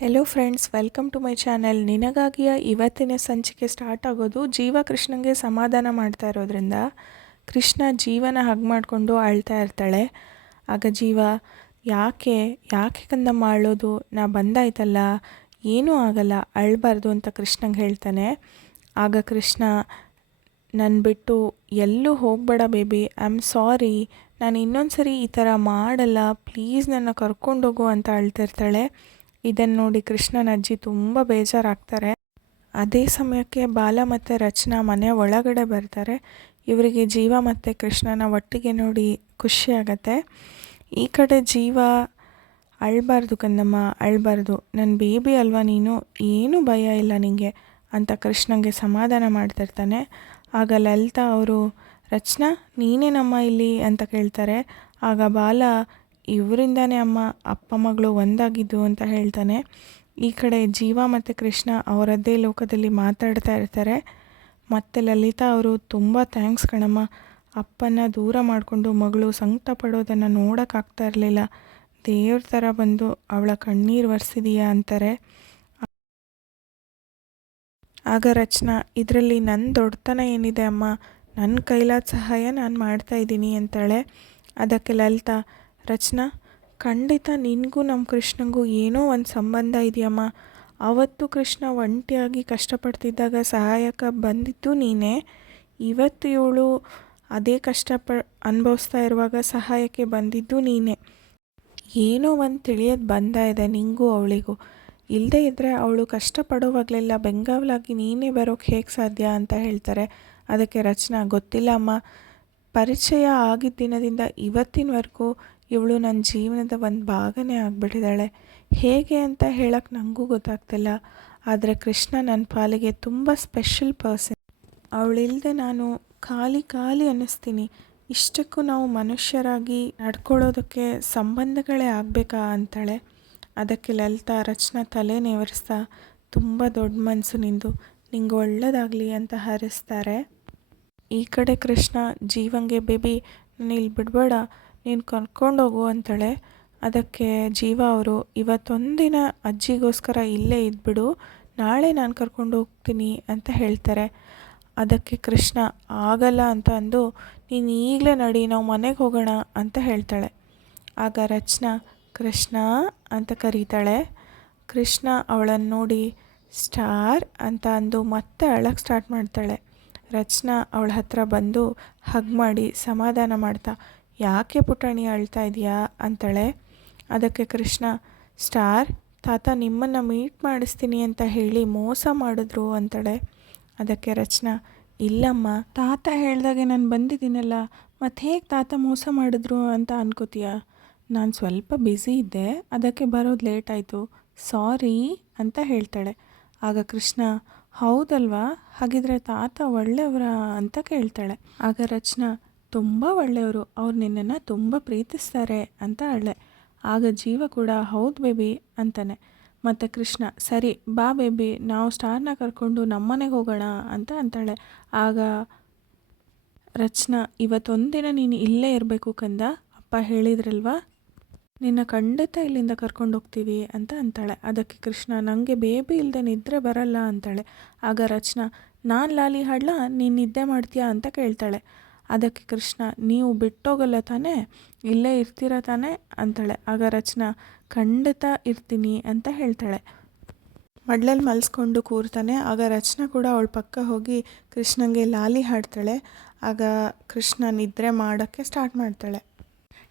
Hello friends, welcome to my channel. ನಿನಗಾಗಿಯ ಇವತ್ತಿನ ಸಂಚಿಕೆ ಸ್ಟಾರ್ಟ್ ಆಗೋದು ಜೀವ ಕೃಷ್ಣಂಗೆ ಸಮಾಧಾನ ಮಾಡ್ತಾ ಇರೋದ್ರಿಂದ ಕೃಷ್ಣ ಜೀವನ ಹಗ್ ಮಾಡಿಕೊಂಡು ಅಳ್ತಾ ಇರ್ತಾಳೆ. ಆಗ ಜೀವ ಯಾಕೆ ಯಾಕೆ ಕಂದಮ್ಮ ಅಳೋದು, ನಾ ಬಂದಾಯ್ತಲ್ಲ, ಏನೂ ಆಗಲ್ಲ, ಅಳಬಾರ್ದು ಅಂತ ಕೃಷ್ಣಂಗೆ ಹೇಳ್ತಾನೆ. ಆಗ ಕೃಷ್ಣ ನನ್ನ ಬಿಟ್ಟು ಎಲ್ಲೂ ಹೋಗಬೇಡ ಬೇಬಿ, ಐ ಆಮ್ ಸಾರಿ, ನಾನು ಇನ್ನೊಂದು ಸರಿ ಈ ಥರ ಮಾಡಲ್ಲ, ಪ್ಲೀಸ್ ನನ್ನ ಕರ್ಕೊಂಡೋಗು ಅಂತ ಅಳ್ತಿರ್ತಾಳೆ. ಇದನ್ನು ನೋಡಿ ಕೃಷ್ಣನ ಅಜ್ಜಿ ತುಂಬ ಬೇಜಾರಾಗ್ತಾರೆ. ಅದೇ ಸಮಯಕ್ಕೆ ಬಾಲ ಮತ್ತು ರಚನಾ ಮನೆ ಒಳಗಡೆ ಬರ್ತಾರೆ. ಇವರಿಗೆ ಜೀವ ಮತ್ತು ಕೃಷ್ಣನ ಒಟ್ಟಿಗೆ ನೋಡಿ ಖುಷಿಯಾಗತ್ತೆ. ಈ ಕಡೆ ಜೀವ ಅಳಬಾರ್ದು ಕಂದಮ್ಮ, ಅಳಬಾರ್ದು, ನನ್ನ ಬೇಬಿ ಅಲ್ವಾ ನೀನು, ಏನೂ ಭಯ ಇಲ್ಲ ನಿಂಗೆ ಅಂತ ಕೃಷ್ಣಂಗೆ ಸಮಾಧಾನ ಮಾಡ್ತಿರ್ತಾನೆ. ಆಗ ಲಲಿತಾ ಅವರು ರಚನಾ ನೀನೇನಮ್ಮ ಇಲ್ಲಿ ಅಂತ ಕೇಳ್ತಾರೆ. ಆಗ ಬಾಲ ಇವರಿಂದಾನೇ ಅಮ್ಮ ಅಪ್ಪ ಮಗಳು ಒಂದಾಗಿದ್ದು ಅಂತ ಹೇಳ್ತಾನೆ. ಈ ಕಡೆ ಜೀವ ಮತ್ತು ಕೃಷ್ಣ ಅವರದ್ದೇ ಲೋಕದಲ್ಲಿ ಮಾತಾಡ್ತಾ ಇರ್ತಾರೆ. ಮತ್ತು ಲಲಿತಾ ಅವರು ತುಂಬ ಥ್ಯಾಂಕ್ಸ್ ಕಣಮ್ಮ, ಅಪ್ಪನ ದೂರ ಮಾಡಿಕೊಂಡು ಮಗಳು ಸಂಕಟ ಪಡೋದನ್ನು ನೋಡೋಕ್ಕಾಗ್ತಾ ಇರಲಿಲ್ಲ, ದೇವ್ರ ಥರ ಬಂದು ಅವಳ ಕಣ್ಣೀರು ಒರೆಸಿದೀಯಾ ಅಂತಾರೆ. ಆಗ ರಚನಾ ಇದರಲ್ಲಿ ನನ್ನ ದೊಡ್ಡತನ ಏನಿದೆ ಅಮ್ಮ, ನನ್ನ ಕೈಲಾದ ಸಹಾಯ ನಾನು ಮಾಡ್ತಾಯಿದ್ದೀನಿ ಅಂತಾಳೆ. ಅದಕ್ಕೆ ಲಲಿತಾ ರಚನಾ ಖಂಡಿತ ನಿನಗೂ ನಮ್ಮ ಕೃಷ್ಣಂಗೂ ಏನೋ ಒಂದು ಸಂಬಂಧ ಇದೆಯಮ್ಮ, ಅವತ್ತು ಕೃಷ್ಣ ಒಂಟಿಯಾಗಿ ಕಷ್ಟಪಡ್ತಿದ್ದಾಗ ಸಹಾಯಕ್ಕೆ ಬಂದಿದ್ದು ನೀನೇ, ಇವತ್ತು ಇವಳು ಅದೇ ಅನುಭವಿಸ್ತಾ ಇರುವಾಗ ಸಹಾಯಕ್ಕೆ ಬಂದಿದ್ದು ನೀನೇ, ಏನೋ ಒಂದು ತಿಳಿಯೋದು ಬಂದ ಇದೆ ನಿಂಗೂ ಅವಳಿಗೂ, ಇಲ್ಲದೇ ಇದ್ದರೆ ಅವಳು ಕಷ್ಟಪಡೋವಾಗಲೆಲ್ಲ ಬೆಂಗಾವಲಾಗಿ ನೀನೇ ಬರೋಕ್ಕೆ ಹೇಗೆ ಸಾಧ್ಯ ಅಂತ ಹೇಳ್ತಾರೆ. ಅದಕ್ಕೆ ರಚನಾ ಗೊತ್ತಿಲ್ಲ ಅಮ್ಮ, ಪರಿಚಯ ಆಗಿದ್ದ ದಿನದಿಂದ ಇವತ್ತಿನವರೆಗೂ ಇವಳು ನನ್ನ ಜೀವನದ ಒಂದು ಭಾಗನೇ ಆಗಿಬಿಟ್ಟಿದ್ದಾಳೆ, ಹೇಗೆ ಅಂತ ಹೇಳಕ್ಕೆ ನನಗೂ ಗೊತ್ತಾಗ್ತಿಲ್ಲ, ಆದರೆ ಕೃಷ್ಣ ನನ್ನ ಪಾಲಿಗೆ ತುಂಬ ಸ್ಪೆಷಲ್ ಪರ್ಸನ್, ಅವಳಿಲ್ಲದೆ ನಾನು ಖಾಲಿ ಅನ್ನಿಸ್ತೀನಿ, ಇಷ್ಟಕ್ಕೂ ನಾವು ಮನುಷ್ಯರಾಗಿ ನಡ್ಕೊಳ್ಳೋದಕ್ಕೆ ಸಂಬಂಧಗಳೇ ಆಗಬೇಕಾ ಅಂತಾಳೆ. ಅದಕ್ಕೆ ಲಲಿತಾ ರಚನಾ ತಲೆ ನೇವರಿಸ್ತಾ ತುಂಬ ದೊಡ್ಡ ಮನಸ್ಸು ನಿಂದು, ನಿಂಗೆ ಒಳ್ಳೆಯದಾಗಲಿ ಅಂತ ಹಾರೈಸ್ತಾರೆ. ಈ ಕಡೆ ಕೃಷ್ಣ ಜೀವಂಗೆ ಬೇಬಿ ನಾನು ಇಲ್ಲಿ ಬಿಡಬೇಡ, ನೀನು ಕರ್ಕೊಂಡೋಗು ಅಂತಾಳೆ. ಅದಕ್ಕೆ ಜೀವ ಅವರು ಇವತ್ತೊಂದಿನ ಅಜ್ಜಿಗೋಸ್ಕರ ಇಲ್ಲೇ ಇದ್ಬಿಡು, ನಾಳೆ ನಾನು ಕರ್ಕೊಂಡು ಹೋಗ್ತೀನಿ ಅಂತ ಹೇಳ್ತಾರೆ. ಅದಕ್ಕೆ ಕೃಷ್ಣ ಆಗಲ್ಲ ಅಂತ ಅಂದು ನೀನು ಈಗಲೇ ನಡಿ, ನಾವು ಮನೆಗೆ ಹೋಗೋಣ ಅಂತ ಹೇಳ್ತಾಳೆ. ಆಗ ರಚನಾ ಕೃಷ್ಣ ಅಂತ ಕರೀತಾಳೆ. ಕೃಷ್ಣ ಅವಳನ್ನು ನೋಡಿ ಸ್ಟಾರ್ ಅಂತ ಅಂದು ಮತ್ತೆ ಅಳಕ್ಕೆ ಸ್ಟಾರ್ಟ್ ಮಾಡ್ತಾಳೆ. ರಚನಾ ಅವಳ ಹತ್ರ ಬಂದು ಹಗ್ ಮಾಡಿ ಸಮಾಧಾನ ಮಾಡ್ತಾ ಯಾಕೆ ಪುಟಾಣಿ ಅಳ್ತಾ ಇದೆಯಾ ಅಂತಾಳೆ. ಅದಕ್ಕೆ ಕೃಷ್ಣ ಸ್ಟಾರ್ ತಾತ ನಿಮ್ಮನ್ನು ಮೀಟ್ ಮಾಡಿಸ್ತೀನಿ ಅಂತ ಹೇಳಿ ಮೋಸ ಮಾಡಿದ್ರು ಅಂತಾಳೆ. ಅದಕ್ಕೆ ರಚನಾ ಇಲ್ಲಮ್ಮ, ತಾತ ಹೇಳ್ದಾಗೆ ನಾನು ಬಂದಿದ್ದೀನಲ್ಲ, ಮತ್ತು ಹೇಗೆ ತಾತ ಮೋಸ ಮಾಡಿದ್ರು ಅಂತ ಅನ್ಕೋತೀಯ, ನಾನು ಸ್ವಲ್ಪ ಬ್ಯುಸಿ ಇದ್ದೆ, ಅದಕ್ಕೆ ಬರೋದು ಲೇಟ್ ಆಯಿತು, ಸಾರಿ ಅಂತ ಹೇಳ್ತಾಳೆ. ಆಗ ಕೃಷ್ಣ ಹೌದಲ್ವಾ, ಹಾಗಿದ್ರೆ ತಾತ ಒಳ್ಳೆಯವರ ಅಂತ ಕೇಳ್ತಾಳೆ. ಆಗ ರಚನಾ ತುಂಬ ಒಳ್ಳೆಯವರು, ಅವ್ರು ನಿನ್ನನ್ನು ತುಂಬ ಪ್ರೀತಿಸ್ತಾರೆ ಅಂತ ಅಳ್ಳೆ. ಆಗ ಜೀವ ಕೂಡ ಹೌದು ಬೇಬಿ ಅಂತಾನೆ. ಮತ್ತು ಕೃಷ್ಣ ಸರಿ ಬಾ ಬೇಬಿ, ನಾವು ಸ್ಟಾರ್ನ ಕರ್ಕೊಂಡು ನಮ್ಮನೆಗೆ ಹೋಗೋಣ ಅಂತ ಅಂತಾಳೆ. ಆಗ ರಚನಾ ಇವತ್ತೊಂದಿನ ನೀನು ಇಲ್ಲೇ ಇರಬೇಕು ಕಂದ, ಅಪ್ಪ ಹೇಳಿದ್ರಲ್ವಾ, ನಿನ್ನ ಖಂಡಿತ ಇಲ್ಲಿಂದ ಕರ್ಕೊಂಡು ಹೋಗ್ತೀವಿ ಅಂತ ಅಂತಾಳೆ. ಅದಕ್ಕೆ ಕೃಷ್ಣ ನನಗೆ ಬೇಬಿ ಇಲ್ಲದೆ ನಿದ್ರೆ ಬರಲ್ಲ ಅಂತಾಳೆ. ಆಗ ರಚನಾ ನಾನು ಲಾಲಿ ಹಾಡ್ಲಾ, ನೀನು ನಿದ್ದೆ ಮಾಡ್ತೀಯಾ ಅಂತ ಕೇಳ್ತಾಳೆ. ಅದಕ್ಕೆ ಕೃಷ್ಣ ನೀವು ಬಿಟ್ಟೋಗಲ್ಲ ತಾನೇ, ಇಲ್ಲೇ ಇರ್ತೀರ ತಾನೇ ಅಂತಾಳೆ. ಆಗ ರಚನಾ ಖಂಡಿತ ಇರ್ತೀನಿ ಅಂತ ಹೇಳ್ತಾಳೆ. ಮಡ್ಲಲ್ಲಿ ಮಲ್ಸ್ಕೊಂಡು ಕೂರ್ತಾನೆ. ಆಗ ರಚನಾ ಕೂಡ ಅವಳ ಪಕ್ಕ ಹೋಗಿ ಕೃಷ್ಣಂಗೆ ಲಾಲಿ ಹಾಡ್ತಾಳೆ. ಆಗ ಕೃಷ್ಣ ನಿದ್ರೆ ಮಾಡೋಕ್ಕೆ ಸ್ಟಾರ್ಟ್ ಮಾಡ್ತಾಳೆ.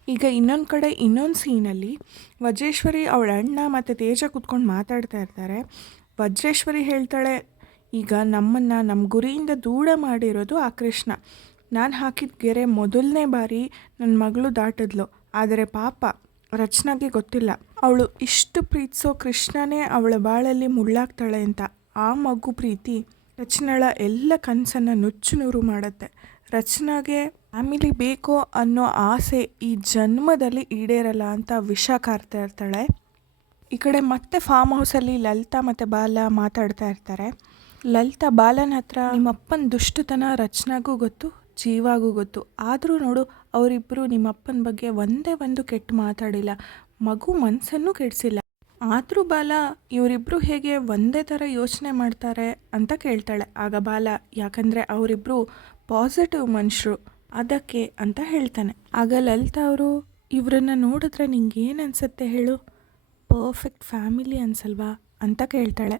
ಈಗ ಇನ್ನೊಂದು ಕಡೆ ಇನ್ನೊಂದು ಸೀನಲ್ಲಿ ವಜ್ರೇಶ್ವರಿ ಅವಳ ಅಣ್ಣ ಮತ್ತು ತೇಜ ಕೂತ್ಕೊಂಡು ಮಾತಾಡ್ತಾ ಇರ್ತಾರೆ. ವಜ್ರೇಶ್ವರಿ ಹೇಳ್ತಾಳೆ, ಈಗ ನಮ್ಮನ್ನು ನಮ್ಮ ಗುರಿಯಿಂದ ದೂರ ಮಾಡಿರೋದು ಆ ಕೃಷ್ಣ, ನಾನು ಹಾಕಿದ ಗೆರೆ ಮೊದಲನೇ ಬಾರಿ ನನ್ನ ಮಗಳು ದಾಟಿದ್ಲು, ಆದರೆ ಪಾಪ ರಚನಾಗೆ ಗೊತ್ತಿಲ್ಲ, ಅವಳು ಇಷ್ಟು ಪ್ರೀತಿಸೋ ಕೃಷ್ಣನೇ ಅವಳ ಬಾಳಲ್ಲಿ ಮುಳ್ಳಾಗ್ತಾಳೆ ಅಂತ. ಆ ಮಗು ಪ್ರೀತಿ ರಚನಾಳ ಎಲ್ಲ ಕನಸನ್ನು ನುಚ್ಚು ನೂರು ಮಾಡುತ್ತೆ. ರಚನಾಗೆ ಫ್ಯಾಮಿಲಿ ಬೇಕು ಅನ್ನೋ ಆಸೆ ಈ ಜನ್ಮದಲ್ಲಿ ಈಡೇರಲ್ಲ ಅಂತ ವಿಷ ಕಾರ್ತಾ ಇರ್ತಾಳೆ. ಈ ಕಡೆ ಮತ್ತೆ ಫಾರ್ಮ್ ಹೌಸಲ್ಲಿ ಲಲಿತಾ ಮತ್ತು ಬಾಲ ಮಾತಾಡ್ತಾ ಇರ್ತಾರೆ. ಲಲಿತಾ ಬಾಲನ ಹತ್ರ ನಿಮ್ಮಪ್ಪನ ದುಷ್ಟತನ ರಚನಾಗೂ ಗೊತ್ತು, ಜೀವಾಗೂ ಗೊತ್ತು, ಆದರೂ ನೋಡು ಅವರಿಬ್ಬರು ನಿಮ್ಮಪ್ಪನ ಬಗ್ಗೆ ಒಂದೇ ಒಂದು ಕೆಟ್ಟ ಮಾತಾಡಿಲ್ಲ, ಮಗು ಮನಸ್ಸನ್ನು ಕೆಡಿಸಿಲ್ಲ, ಆದರೂ ಬಾಲ ಇವರಿಬ್ಬರು ಹೇಗೆ ಒಂದೇ ಥರ ಯೋಚನೆ ಮಾಡ್ತಾರೆ ಅಂತ ಕೇಳ್ತಾಳೆ. ಆಗ ಬಾಲ ಯಾಕಂದರೆ ಅವರಿಬ್ಬರು ಪಾಸಿಟಿವ್ ಮನುಷ್ಯರು ಅದಕ್ಕೆ ಅಂತ ಹೇಳ್ತಾನೆ. ಆಗ ಲಲಿತಾ ಅವರು ಇವರನ್ನು ನೋಡಿದ್ರೆ ನಿಂಗೆ ಏನು ಅನಿಸುತ್ತೆ ಹೇಳು, ಪರ್ಫೆಕ್ಟ್ ಫ್ಯಾಮಿಲಿ ಅನ್ಸಲ್ವಾ ಅಂತ ಕೇಳ್ತಾಳೆ.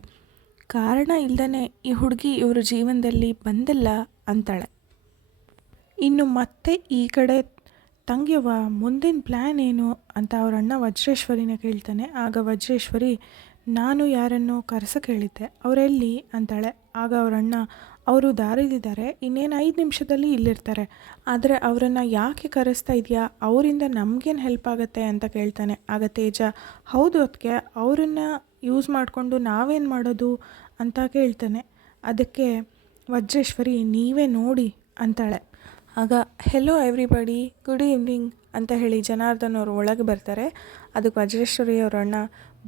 ಕಾರಣ ಇಲ್ಲದೇ ಈ ಹುಡುಗಿ ಇವ್ರ ಜೀವನದಲ್ಲಿ ಬಂದಿಲ್ಲ ಅಂತಾಳೆ. ಇನ್ನು ಮತ್ತೆ ಈ ಕಡೆ ತಂಗ್ಯವ್ವ ಮುಂದಿನ ಪ್ಲ್ಯಾನ್ ಏನು ಅಂತ ಅವ್ರ ಅಣ್ಣ ವಜ್ರೇಶ್ವರಿನ ಕೇಳ್ತಾನೆ. ಆಗ ವಜ್ರೇಶ್ವರಿ ನಾನು ಯಾರನ್ನು ಕರೆಸೋಕೆ ಹೇಳಿದ್ದೆ, ಅವರೆಲ್ಲಿ ಅಂತಾಳೆ. ಆಗ ಅವ್ರ ಅಣ್ಣ ಅವರು ದಾರಿಲಿದ್ದಾರೆ, ಇನ್ನೇನು 5 ನಿಮಿಷದಲ್ಲಿ ಇಲ್ಲಿರ್ತಾರೆ, ಆದರೆ ಅವರನ್ನು ಯಾಕೆ ಕರೆಸ್ತಾ ಇದೆಯಾ, ಅವರಿಂದ ನಮಗೇನು ಹೆಲ್ಪ್ ಆಗುತ್ತೆ ಅಂತ ಕೇಳ್ತಾನೆ. ಆಗ ತೇಜ ಹೌದು ಅದಕ್ಕೆ ಅವರನ್ನು ಯೂಸ್ ಮಾಡಿಕೊಂಡು ನಾವೇನು ಮಾಡೋದು ಅಂತ ಕೇಳ್ತಾನೆ. ಅದಕ್ಕೆ ವಜ್ರೇಶ್ವರಿ ನೀವೇ ನೋಡಿ ಅಂತಾಳೆ. ಆಗ ಹೆಲೋ ಎವ್ರಿಬಡಿ, ಗುಡ್ ಈವ್ನಿಂಗ್ ಅಂತ ಹೇಳಿ ಜನಾರ್ದನ್ ಅವರು ಒಳಗೆ ಬರ್ತಾರೆ. ಅದಕ್ಕೆ ವಜ್ರೇಶ್ವರಿ ಅವ್ರ ಅಣ್ಣ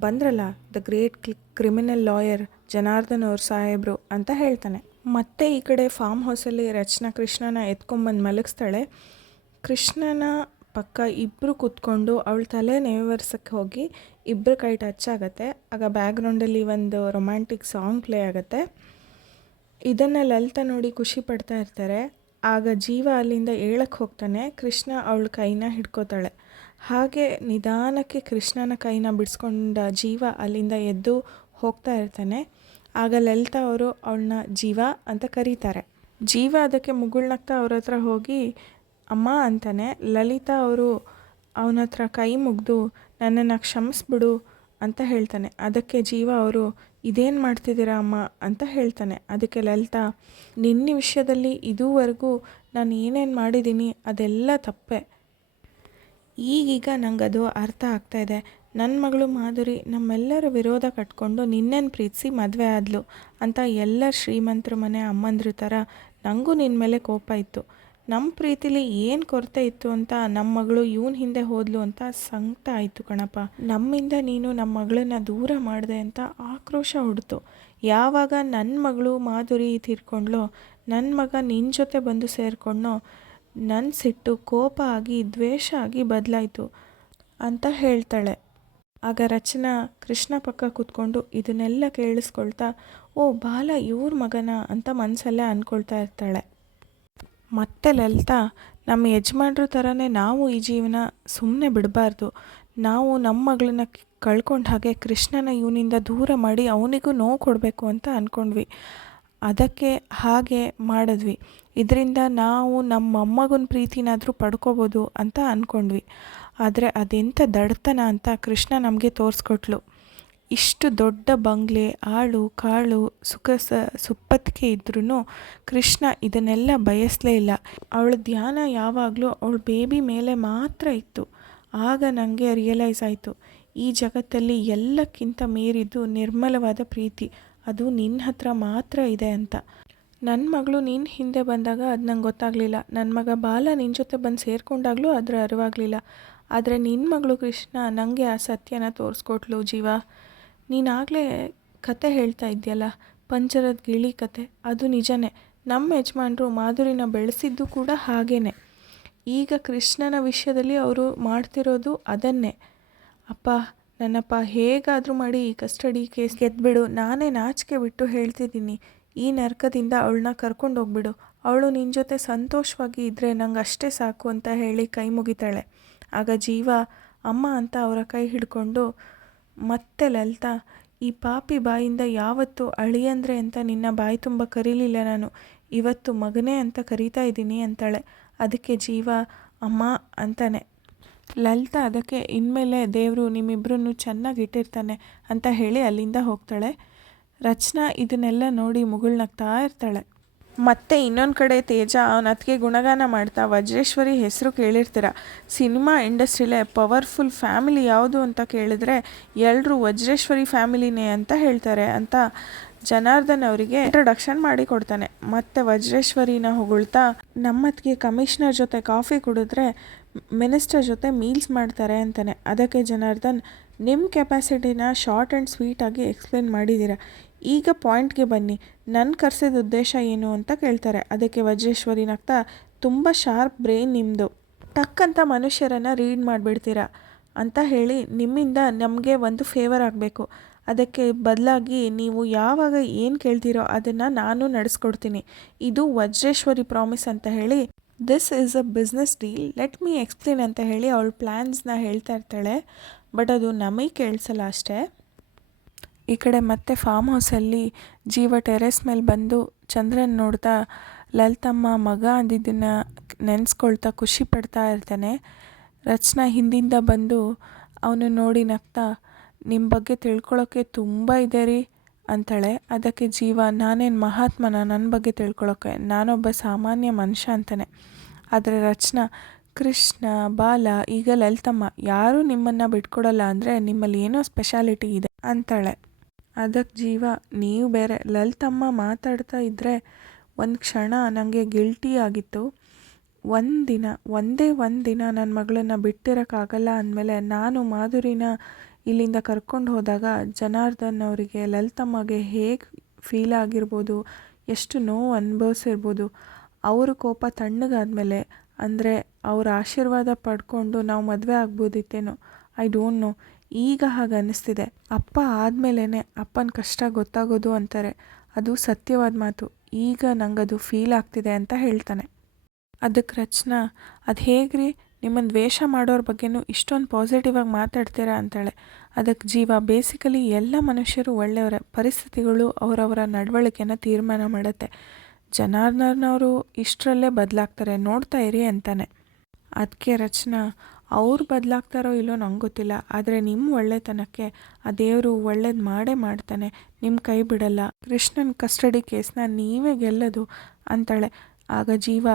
ಬಂದ್ರಲ್ಲ, the great criminal lawyer Janardhan ಅವ್ರ ಸಾಹೇಬರು ಅಂತ ಹೇಳ್ತಾನೆ. ಮತ್ತೆ ಈ ಕಡೆ ಫಾರ್ಮ್ ಹೌಸಲ್ಲಿ ರಚನಾ ಕೃಷ್ಣನ ಎತ್ಕೊಂಬಂದು ಮಲಗಿಸ್ತಾಳೆ. ಕೃಷ್ಣನ ಪಕ್ಕ ಇಬ್ಬರು ಕೂತ್ಕೊಂಡು ಅವಳ ತಲೆ ನೇವರ್ಸಕ್ಕೆ ಹೋಗಿ ಇಬ್ಬರು ಕೈ ಟಚ್ ಆಗುತ್ತೆ. ಆಗ ಬ್ಯಾಕ್ಗ್ರೌಂಡಲ್ಲಿ ಒಂದು ರೊಮ್ಯಾಂಟಿಕ್ ಸಾಂಗ್ ಪ್ಲೇ ಆಗುತ್ತೆ. ಇದನ್ನು ಲಲಿತಾ ನೋಡಿ ಖುಷಿ ಪಡ್ತಾ ಇರ್ತಾರೆ. ಆಗ ಜೀವ ಅಲ್ಲಿಂದ ಏಳಕ್ಕೆ ಹೋಗ್ತಾನೆ. ಕೃಷ್ಣ ಅವಳ ಕೈನ ಹಿಡ್ಕೋತಾಳೆ. ಹಾಗೆ ನಿಧಾನಕ್ಕೆ ಕೃಷ್ಣನ ಕೈನ ಬಿಡಿಸ್ಕೊಂಡ ಜೀವ ಅಲ್ಲಿಂದ ಎದ್ದು ಹೋಗ್ತಾ ಇರ್ತಾನೆ. ಆಗ ಲಲಿತಾ ಅವರು ಅವಳನ್ನ ಜೀವ ಅಂತ ಕರೀತಾರೆ. ಜೀವ ಅದಕ್ಕೆ ಮುಗುಳ್ನಗ್ತಾ ಅವ್ರ ಹತ್ರ ಹೋಗಿ ಅಮ್ಮ ಅಂತಾನೆ. ಲಲಿತಾ ಅವರು ಅವನ ಹತ್ರ ಕೈ ಮುಗಿದು ನನ್ನನ್ನು ಕ್ಷಮಿಸ್ಬಿಡು ಅಂತ ಹೇಳ್ತಾನೆ. ಅದಕ್ಕೆ ಜೀವ ಅವರು ಇದೇನು ಮಾಡ್ತಿದ್ದೀರಾ ಅಮ್ಮ ಅಂತ ಹೇಳ್ತಾನೆ. ಅದಕ್ಕೆ ಲಲಿತಾ ನಿನ್ನ ವಿಷಯದಲ್ಲಿ ಇದುವರೆಗೂ ನಾನು ಏನೇನು ಮಾಡಿದ್ದೀನಿ ಅದೆಲ್ಲ ತಪ್ಪೆ, ಈಗೀಗ ನಂಗೆ ಅದು ಅರ್ಥ ಆಗ್ತಾಯಿದೆ. ನನ್ನ ಮಗಳು ಮಾಧುರಿ ನಮ್ಮೆಲ್ಲರ ವಿರೋಧ ಕಟ್ಕೊಂಡು ನಿನ್ನನ್ನು ಪ್ರೀತಿಸಿ ಮದುವೆ ಆದಳು ಅಂತ ಎಲ್ಲ ಶ್ರೀಮಂತರ ಮನೆ ಅಮ್ಮಂದ್ರ ಥರ ನನಗೂ ನಿನ್ನ ಮೇಲೆ ಕೋಪ ಇತ್ತು. ನಮ್ಮ ಪ್ರೀತಿಲಿ ಏನು ಕೊರತೆ ಇತ್ತು ಅಂತ ನಮ್ಮ ಮಗಳು ಇವನ ಹಿಂದೆ ಹೋದ್ಲು ಅಂತ ಸಂಕಟ ಆಯಿತು ಕಣಪ್ಪ. ನಮ್ಮಿಂದ ನೀನು ನಮ್ಮ ಮಗಳನ್ನ ದೂರ ಮಾಡಿದೆ ಅಂತ ಆಕ್ರೋಶ ಹೊಡ್ತು. ಯಾವಾಗ ನನ್ನ ಮಗಳು ಮಾಧುರಿ ತೀರ್ಕೊಂಡ್ಲೋ, ನನ್ನ ಮಗ ನಿನ್ನ ಜೊತೆ ಬಂದು ಸೇರಿಕೊಂಡ್ನೋ, ನನ್ನ ಸಿಟ್ಟು ಕೋಪ ಆಗಿ ದ್ವೇಷ ಆಗಿ ಬದಲಾಯಿತು ಅಂತ ಹೇಳ್ತಾಳೆ. ಆಗ ರಚನಾ ಕೃಷ್ಣ ಪಕ್ಕ ಕೂತ್ಕೊಂಡು ಇದನ್ನೆಲ್ಲ ಕೇಳಿಸ್ಕೊಳ್ತಾ ಓ ಬಾಲ ಇವ್ರ ಮಗನ ಅಂತ ಮನಸ್ಸಲ್ಲೇ ಅಂದ್ಕೊಳ್ತಾ ಇರ್ತಾಳೆ. ಮತ್ತೆ ಲಲಿತಾ ನಮ್ಮ ಯಜಮಾನ್ರ ಥರನೇ ನಾವು ಈ ಜೀವನ ಸುಮ್ಮನೆ ಬಿಡಬಾರ್ದು. ನಾವು ನಮ್ಮ ಮಗಳನ್ನ ಕಳ್ಕೊಂಡ ಹಾಗೆ ಕೃಷ್ಣನ ಇವನಿಂದ ದೂರ ಮಾಡಿ ಅವನಿಗೂ ನೋವು ಕೊಡಬೇಕು ಅಂತ ಅಂದ್ಕೊಂಡ್ವಿ. ಅದಕ್ಕೆ ಹಾಗೆ ಮಾಡಿದ್ವಿ. ಇದರಿಂದ ನಾವು ನಮ್ಮ ಮೊಮ್ಮಗನ ಪ್ರೀತಿನಾದರೂ ಪಡ್ಕೋಬೋದು ಅಂತ ಅಂದ್ಕೊಂಡ್ವಿ. ಆದರೆ ಅದೆಂಥ ದಡ್ತನ ಅಂತ ಕೃಷ್ಣ ನಮಗೆ ತೋರಿಸ್ಕೊಟ್ಲು. ಇಷ್ಟು ದೊಡ್ಡ ಬಂಗ್ಲೆ, ಆಳು ಕಾಳು, ಸುಪ್ಪತ್ತಿಗೆ ಇದ್ರೂ ಕೃಷ್ಣ ಇದನ್ನೆಲ್ಲ ಬಯಸಲೇ ಇಲ್ಲ. ಅವಳ ಧ್ಯಾನ ಯಾವಾಗಲೂ ಅವಳ ಬೇಬಿ ಮೇಲೆ ಮಾತ್ರ ಇತ್ತು. ಆಗ ನನಗೆ ರಿಯಲೈಸ್ ಆಯಿತು, ಈ ಜಗತ್ತಲ್ಲಿ ಎಲ್ಲಕ್ಕಿಂತ ಮೀರಿದ್ದು ನಿರ್ಮಲವಾದ ಪ್ರೀತಿ ಅದು ನಿನ್ನ ಹತ್ರ ಮಾತ್ರ ಇದೆ ಅಂತ. ನನ್ನ ಮಗಳು ನಿನ್ನ ಹಿಂದೆ ಬಂದಾಗ ಅದು ನಂಗೆ ಗೊತ್ತಾಗಲಿಲ್ಲ. ನನ್ನ ಮಗ ಬಾಲ ನಿನ್ನ ಜೊತೆ ಬಂದು ಸೇರಿಕೊಂಡಾಗಲೂ ಅದರ ಅರಿವಾಗಲಿಲ್ಲ. ಆದರೆ ನಿನ್ನ ಮಗಳು ಕೃಷ್ಣ ನನಗೆ ಆ ಸತ್ಯನ ತೋರಿಸ್ಕೊಟ್ಲು. ಜೀವ, ನೀನಾಗಲೇ ಕತೆ ಹೇಳ್ತಾ ಇದೆಯಲ್ಲ, ಪಂಜರದ ಗಿಳಿ ಕತೆ, ಅದು ನಿಜನೇ. ನಮ್ಮ ಯಜಮಾನರು ಮಾಧುರಿನ ಬೆಳೆಸಿದ್ದು ಕೂಡ ಹಾಗೇ. ಈಗ ಕೃಷ್ಣನ ವಿಷಯದಲ್ಲಿ ಅವರು ಮಾಡ್ತಿರೋದು ಅದನ್ನೇ. ಅಪ್ಪ ನನ್ನಪ್ಪ ಹೇಗಾದರೂ ಮಾಡಿ ಈ ಕಸ್ಟಡಿ ಕೇಸ್ ಗೆದ್ಬಿಡು. ನಾನೇ ನಾಚಿಕೆ ಬಿಟ್ಟು ಹೇಳ್ತಿದ್ದೀನಿ, ಈ ನರಕದಿಂದ ಅವಳನ್ನ ಕರ್ಕೊಂಡೋಗ್ಬಿಡು. ಅವಳು ನಿನ್ನ ಜೊತೆ ಸಂತೋಷವಾಗಿ ಇದ್ದರೆ ನಂಗೆ ಅಷ್ಟೇ ಸಾಕು ಅಂತ ಹೇಳಿ ಕೈ ಮುಗಿತಾಳೆ. ಆಗ ಜೀವ ಅಮ್ಮ ಅಂತ ಅವರ ಕೈ ಹಿಡ್ಕೊಂಡು ಮತ್ತೆ ಲಲಿತಾ ಈ ಪಾಪಿ ಬಾಯಿಂದ ಯಾವತ್ತೂ ಅಳಿಯಂದ್ರೆ ಅಂತ ನಿನ್ನ ಬಾಯಿ ತುಂಬ ಕರೀಲಿಲ್ಲ ನಾನು, ಇವತ್ತು ಮಗನೇ ಅಂತ ಕರೀತಾ ಇದ್ದೀನಿ ಅಂತಾಳೆ. ಅದಕ್ಕೆ ಜೀವ ಅಮ್ಮ ಅಂತಾನೆ. ಲಲಿತಾ ಅದಕ್ಕೆ ಇನ್ಮೇಲೆ ದೇವರು ನಿಮ್ಮಿಬ್ಬರನ್ನು ಚೆನ್ನಾಗಿ ಇಟ್ಟಿರ್ತಾನೆ ಅಂತ ಹೇಳಿ ಅಲ್ಲಿಂದ ಹೋಗ್ತಾಳೆ. ರಚನಾ ಇದನ್ನೆಲ್ಲ ನೋಡಿ ಮುಗುಳ್ನಗ್ತಾ ಇರ್ತಾಳೆ. ಮತ್ತು ಇನ್ನೊಂದು ಕಡೆ ತೇಜ ಅವನ ಅತ್ತಿಗೆ ಗುಣಗಾನ ಮಾಡ್ತಾ ವಜ್ರೇಶ್ವರಿ ಹೆಸರು ಕೇಳಿರ್ತೀರ. ಸಿನಿಮಾ ಇಂಡಸ್ಟ್ರಿಲೇ ಪವರ್ಫುಲ್ ಫ್ಯಾಮಿಲಿ ಯಾವುದು ಅಂತ ಕೇಳಿದ್ರೆ ಎಲ್ಲರೂ ವಜ್ರೇಶ್ವರಿ ಫ್ಯಾಮಿಲಿನೇ ಅಂತ ಹೇಳ್ತಾರೆ ಅಂತ ಜನಾರ್ದನ್ ಅವರಿಗೆ ಇಂಟ್ರೊಡಕ್ಷನ್ ಮಾಡಿ ಕೊಡ್ತಾನೆ. ಮತ್ತು ವಜ್ರೇಶ್ವರಿನ ಹೊಗಳ್ತಾ ನಮ್ಮತ್ತಿಗೆ ಕಮಿಷನರ್ ಜೊತೆ ಕಾಫಿ ಕುಡಿದ್ರೆ ಮಿನಿಸ್ಟರ್ ಜೊತೆ ಮೀಲ್ಸ್ ಮಾಡ್ತಾರೆ ಅಂತಾನೆ. ಅದಕ್ಕೆ ಜನಾರ್ದನ್ ನಿಮ್ಮ ಕೆಪಾಸಿಟಿನ ಶಾರ್ಟ್ ಆ್ಯಂಡ್ ಸ್ವೀಟಾಗಿ ಎಕ್ಸ್ಪ್ಲೇನ್ ಮಾಡಿದ್ದೀರಾ, ಈಗ ಪಾಯಿಂಟ್ಗೆ ಬನ್ನಿ, ನನ್ನ ಕರೆಸಿದ ಉದ್ದೇಶ ಏನು ಅಂತ ಕೇಳ್ತಾರೆ. ಅದಕ್ಕೆ ವಜ್ರೇಶ್ವರಿ ನಗ್ತಾ ತುಂಬ ಶಾರ್ಪ್ ಬ್ರೈನ್ ನಿಮ್ಮದು, ಟಕ್ಕಂತ ಮನುಷ್ಯರನ್ನು ರೀಡ್ ಮಾಡಿಬಿಡ್ತೀರಾ, ಅಂತ ಹೇಳಿ ನಿಮ್ಮಿಂದ ನಮಗೆ ಒಂದು ಫೇವರ್ ಆಗಬೇಕು. ಅದಕ್ಕೆ ಬದಲಾಗಿ ನೀವು ಯಾವಾಗ ಏನು ಕೇಳ್ತೀರೋ ಅದನ್ನು ನಾನು ನಡೆಸ್ಕೊಡ್ತೀನಿ. ಇದು ವಜ್ರೇಶ್ವರಿ ಪ್ರಾಮಿಸ್ ಅಂತ ಹೇಳಿ, this is a business deal, let me explain ಅಂತ ಹೇಳಿ ಅವಳ ಪ್ಲ್ಯಾನ್ಸ್ನ ಹೇಳ್ತಾ ಇರ್ತಾಳೆ. ಬಟ್ ಅದು ನಮಗೆ ಕೇಳಿಸಲ್ಲ ಅಷ್ಟೇ. ಈ ಕಡೆ ಮತ್ತೆ ಫಾರ್ಮ್ ಹೌಸಲ್ಲಿ ಜೀವ ಟೆರೆಸ್ ಮೇಲೆ ಬಂದು ಚಂದ್ರನ ನೋಡ್ತಾ ಲಲಿತಮ್ಮ ಮಗ ಅಂದಿದ್ದನ್ನು ನೆನೆಸ್ಕೊಳ್ತಾ ಖುಷಿ ಪಡ್ತಾ ಇರ್ತಾನೆ. ರಚನಾ ಹಿಂದಿಂದ ಬಂದು ಅವನು ನೋಡಿ ನಗ್ತಾ, ನಿಮ್ಮ ಬಗ್ಗೆ ತಿಳ್ಕೊಳ್ಳೋಕ್ಕೆ ತುಂಬ ಇದೆ ರೀ ಅಂತಾಳೆ. ಅದಕ್ಕೆ ಜೀವ, ನಾನೇನು ಮಹಾತ್ಮನ ನನ್ನ ಬಗ್ಗೆ ತಿಳ್ಕೊಳ್ಳೋಕ್ಕೆ, ನಾನೊಬ್ಬ ಸಾಮಾನ್ಯ ಮನುಷ್ಯ ಅಂತಾನೆ. ಆದರೆ ರಚನಾ, ಕೃಷ್ಣ, ಬಾಲ, ಈಗ ಲಲಿತಮ್ಮ ಯಾರೂ ನಿಮ್ಮನ್ನು ಬಿಟ್ಕೊಡಲ್ಲ ಅಂದರೆ ನಿಮ್ಮಲ್ಲಿ ಏನೋ ಸ್ಪೆಷಾಲಿಟಿ ಇದೆ ಅಂತಾಳೆ. ಅದಕ್ಕೆ ಜೀವ, ನೀವು ಬೇರೆ. ಲಲಿತಮ್ಮ ಮಾತಾಡ್ತಾ ಇದ್ದರೆ ಒಂದು ಕ್ಷಣ ನನಗೆ ಗಿಲ್ಟಿ ಆಗಿತ್ತು. ಒಂದೇ ಒಂದು ದಿನ ನನ್ನ ಮಗಳನ್ನು ಬಿಟ್ಟಿರೋಕ್ಕಾಗಲ್ಲ ಅಂದಮೇಲೆ ನಾನು ಮಾಧುರಿನ ಇಲ್ಲಿಂದ ಕರ್ಕೊಂಡು ಹೋದಾಗ ಜನಾರ್ದನ್ ಅವರಿಗೆ, ಲಲಿತಮ್ಮಗೆ ಹೇಗೆ ಫೀಲ್ ಆಗಿರ್ಬೋದು, ಎಷ್ಟು ನೋವು ಅನುಭವಿಸಿರ್ಬೋದು. ಅವ್ರ ಕೋಪ ತಣ್ಣಗಾದ್ಮೇಲೆ, ಅಂದರೆ ಅವ್ರ ಆಶೀರ್ವಾದ ಪಡ್ಕೊಂಡು ನಾವು ಮದುವೆ ಆಗ್ಬೋದಿತ್ತೇನೋ, ಐ ಡೋಂಟ್ ನೋ. ಈಗ ಹಾಗೆ ಅನ್ನಿಸ್ತಿದೆ. ಅಪ್ಪ ಆದಮೇಲೇ ಅಪ್ಪನ ಕಷ್ಟ ಗೊತ್ತಾಗೋದು ಅಂತಾರೆ, ಅದು ಸತ್ಯವಾದ ಮಾತು. ಈಗ ನಂಗದು ಫೀಲ್ ಆಗ್ತಿದೆ ಅಂತ ಹೇಳ್ತಾನೆ. ಅದಕ್ಕೆ ರಚನಾ, ಅದು ಹೇಗೆ ರೀ, ನಿಮ್ಮನ್ನು ದ್ವೇಷ ಮಾಡೋರ ಬಗ್ಗೆನೂ ಇಷ್ಟೊಂದು ಪಾಸಿಟಿವ್ ಆಗಿ ಮಾತಾಡ್ತೀರಾ ಅಂತಾಳೆ. ಅದಕ್ಕೆ ಜೀವ, ಬೇಸಿಕಲಿ ಎಲ್ಲ ಮನುಷ್ಯರು ಒಳ್ಳೆಯವರೇ, ಪರಿಸ್ಥಿತಿಗಳು ಅವರವರ ನಡವಳಿಕೆನ ತೀರ್ಮಾನ ಮಾಡುತ್ತೆ. ಜನಾರ್ದನವರು ಇಷ್ಟರಲ್ಲೇ ಬದಲಾಗ್ತಾರೆ, ನೋಡ್ತಾ ಇರಿ ಅಂತಾನೆ. ಅದಕ್ಕೆ ರಚನಾ, ಅವ್ರು ಬದಲಾಗ್ತಾರೋ ಇಲ್ಲೋ ನಂಗೆ ಗೊತ್ತಿಲ್ಲ, ಆದರೆ ನಿಮ್ಮ ಒಳ್ಳೆತನಕ್ಕೆ ಆ ದೇವರು ಒಳ್ಳೇದು ಮಾಡೇ ಮಾಡ್ತಾನೆ, ನಿಮ್ಮ ಕೈ ಬಿಡಲ್ಲ. ಕೃಷ್ಣನ ಕಸ್ಟಡಿ ಕೇಸ್ನ ನೀವೇ ಗೆಲ್ಲೋದು ಅಂತಾಳೆ. ಆಗ ಜೀವ,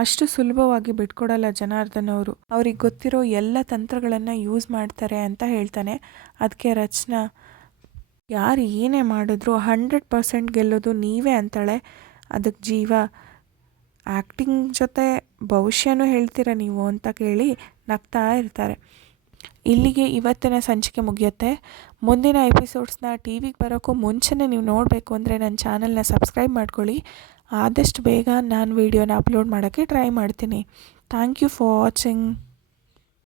ಅಷ್ಟು ಸುಲಭವಾಗಿ ಬಿಟ್ಕೊಡಲ್ಲ ಜನಾರ್ದನ್ ಅವರು, ಅವ್ರಿಗೆ ಗೊತ್ತಿರೋ ಎಲ್ಲ ತಂತ್ರಗಳನ್ನು ಯೂಸ್ ಮಾಡ್ತಾರೆ ಅಂತ ಹೇಳ್ತಾನೆ. ಅದಕ್ಕೆ ರಚನಾ, ಯಾರು ಏನೇ ಮಾಡಿದ್ರು 100% ಗೆಲ್ಲೋದು ನೀವೇ ಅಂತಾಳೆ. ಅದಕ್ಕೆ ಜೀವ, ಆ್ಯಕ್ಟಿಂಗ್ ಜೊತೆ ಭವಿಷ್ಯನೂ ಹೇಳ್ತೀರ ನೀವು ಅಂತ ಕೇಳಿ ನಗ್ತಾ ಇರ್ತಾರೆ. ಇಲ್ಲಿಗೆ ಇವತ್ತಿನ ಸಂಚಿಕೆ ಮುಗಿಯುತ್ತೆ. ಮುಂದಿನ ಎಪಿಸೋಡ್ಸ್ನ ಟಿ ವಿಗೆ ಬರೋಕ್ಕೂ ಮುಂಚೆನೇ ನೀವು ನೋಡಬೇಕು ಅಂದರೆ ನನ್ನ ಚಾನಲ್ನ ಸಬ್ಸ್ಕ್ರೈಬ್ ಮಾಡ್ಕೊಳ್ಳಿ. ಆದಷ್ಟು ಬೇಗ ನಾನು ವೀಡಿಯೋನ ಅಪ್ಲೋಡ್ ಮಾಡೋಕ್ಕೆ ಟ್ರೈ ಮಾಡ್ತೀನಿ. Thank you for watching.